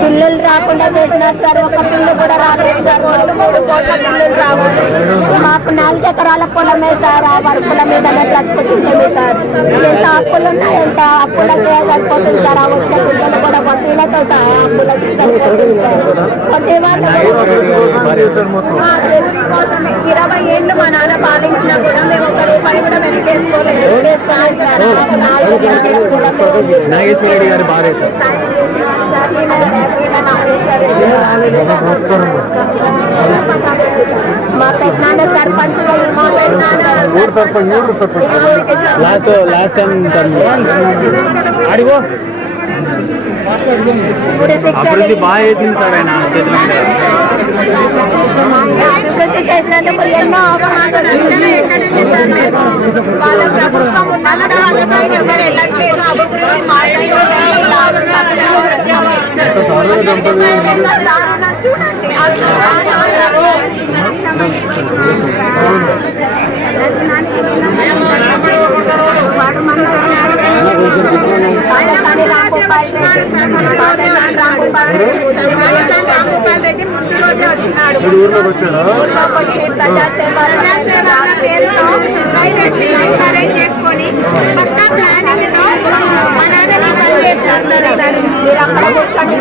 పిల్లలు రాకుండా చేసినారు సార్. ఒక పిల్లు కూడా రాలేదు సార్. మూడు మూడు కోట్ల పిల్లలు రావాలి మాకు నాలుగు ఎకరాల పొలమే సార్. ఆ వర్కుల మీద బ్రతుకుతుంటుంది సార్. ఎంత అప్పులు ఉన్నాయి ఎంత అప్పులకే సరిపోతుంది సార్. ఆ వచ్చే పిల్లలు కూడా వడ్డీలతో సహా అప్పులకి సరిపోతుంది సార్ వడ్డీ వాళ్ళు కూడా ఆ దేవుని కోసం ఇరవై ఏళ్ళు మా నాన్న పాలించినా కూడా మేము ఒక రూపాయి కూడా వెనకేసుకోలేదు వేసుకోలేదు సార్ మాకు నాలుగు ఎకరాల పొలమే ఉంది సార్. నాగేశ్వరరెడ్డి గారి సార్. మా పెద్దనాన్న సర్పంచ్ ఊరు సర్పంచ్ ఊరు సర్పంచ్. లాస్ట్ లాస్ట్ టైం శిక్ష అభివృద్ధి బాగా చేసింది సార్ ఆయన. చేతుల అభివృద్ధి చేసినందుకు ఎన్నో అవకాశాలు ఉన్నాయి. వాళ్ళ ప్రభుత్వం ఉన్నది వాళ్ళ సైడ్ ఎవరు వెళ్ళట్లేదు అభివృద్ధి మా సైడ్ రెడ్డి ముందు రోజే వచ్చినాడు. ఊర్లోకి వచ్చి ప్రజాసేవ ప్రజాసేవ అన్న పేరుతో ప్రైవేట్ అరేంజ్ చేసుకొని పక్కా ప్లానింగ్తో మా నాన్నని పని చేస్తున్నారు సార్ మీరు అక్కడ కూర్చొని